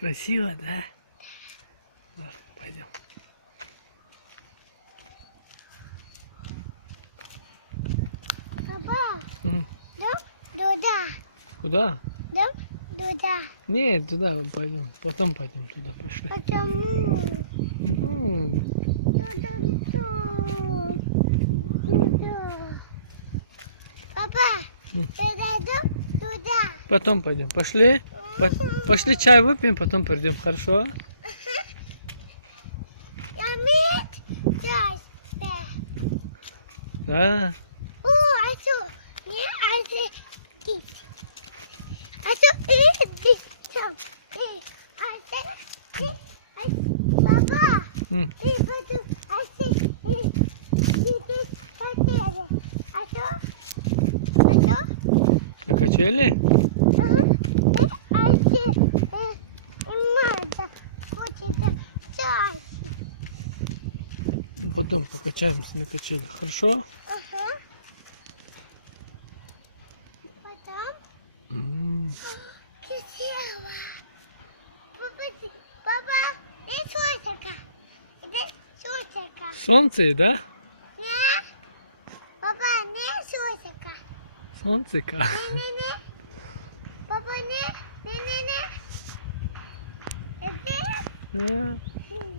Красиво, да? Да, пойдем. Папа, М. туда. Куда? Туда. Нет, туда пойдем. Потом пойдем туда. Пошли. Почему? М. Туда. Папа, М. туда. Потом пойдем. Пошли. Пошли чай выпьем, потом пойдем. Хорошо? Я сейчас. Да. О, а что? Не, а что? А что? Папа, М. ты потом, а что? А что? На качели? Потом покачаемся на качели. Хорошо? Потом М. красиво. Папа, и сотика. Это сотика. Солнце, да? Не? Папа, не сотика. Солнце. Не-не-не.